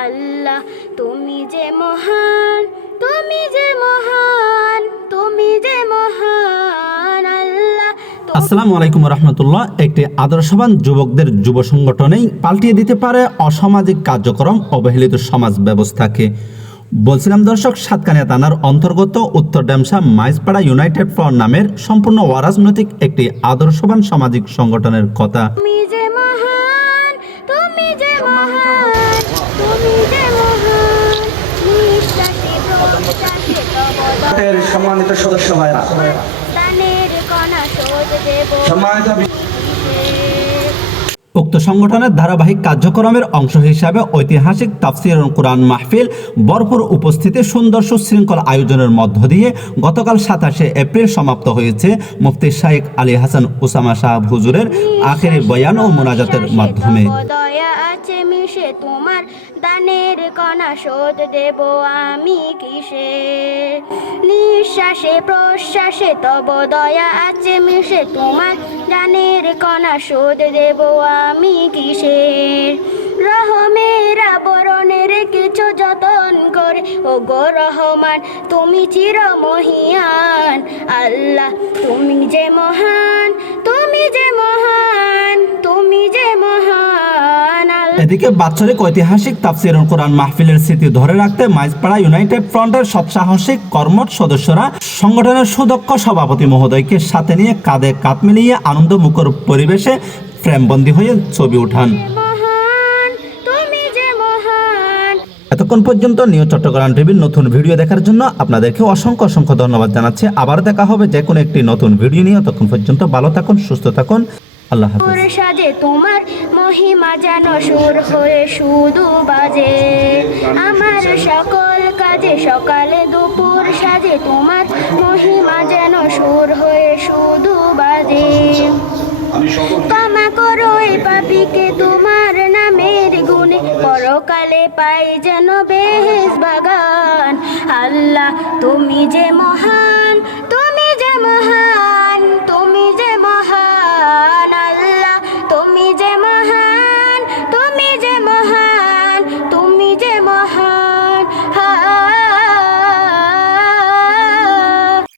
আল্লাহ তুমি যে মহান তুমি যে মহান তুমি যে মহান আল্লাহ। আসসালামু আলাইকুম রহমতুল্লাহ। একটি আদর্শবান যুবকদের যুব সংগঠনেই পাল্টিয়ে দিতে পারে অসামাজিক কার্যক্রম অবহেলিত সমাজ ব্যবস্থাকে। বলছিলাম দর্শক সাতকানিয়া থানার অন্তর্গত উত্তর ড্যামসা মাইজপাড়া ইউনাইটেড ফ্রন্ট নামের সম্পূর্ণ অরাজনৈতিক একটি আদর্শবান সামাজিক সংগঠনের কথা। এর সম্মানিত সদস্য শোধ দেব সম্মানিত উক্ত সংগঠনের ধারাবাহিক কার্যক্রমের অংশ হিসাবে ঐতিহাসিক তাফসির কোরআন মাহফিল ভরপুর উপস্থিতি সুন্দর সুশৃঙ্খল আয়োজনের মধ্য দিয়ে গতকাল সাতাশে এপ্রিল সমাপ্ত হয়েছে। মুফতি শাইখ আলী হাসান উসামা সাহাব হুজুরের আখেরি বয়ান ও মোনাজাতের মাধ্যমে। তোমার দানের কণা শোধ দেব আমি কিসের নিঃশ্বাসে, প্রশ্বাসে তব দয়া আছে মিশে। তোমার দানের কণা শোধ দেব আমি কিসের? রহমের আবরণের কিছু যতন করে। ও গো রহমান, তুমি চির মহিয়ান। আল্লাহ, তুমি যে মহান, তুমি যে মহান, তুমি যে মহান এদিকে বাৎসরিক ঐতিহাসিক তাফসির কোরআন মাহফিলের স্মৃতি ধরে রাখতে মাইজপাড়া ইউনাইটেড ফ্রন্টের সৎসাহসিক কর্মঠ সদস্যরা সংগঠনের সুদক্ষ সভাপতি মহোদয়কে সাথে নিয়ে কাঁধে কাঁধ মিলিয়ে আনন্দমুখর পরিবেশে ফ্রেমবন্দি হয়ে ছবি উঠান এতক্ষণ পর্যন্ত নিউ চট্টগ্রাম টিভির নতুন ভিডিও দেখার জন্য আপনাদেরকে অসংখ্য অসংখ্য ধন্যবাদ জানাচ্ছি। আবার দেখা হবে যে কোনো একটি নতুন ভিডিও নিয়ে। ততক্ষণ পর্যন্ত ভালো থাকুন সুস্থ থাকুন। আল্লাহ হাফিজ। মহিমা যেন সুর হয়ে শুধু বাজে। আমার সকল কাজে সকালে দুপুর সাজে, তোমার মহিমা যেন সুর হয়ে শুধু বাজে। ক্ষমা করো এই পাপিকে তোমার নামের গুণে, পরকালে পাই যেন বেহেস বাগান। আল্লাহ, তুমি যে মহান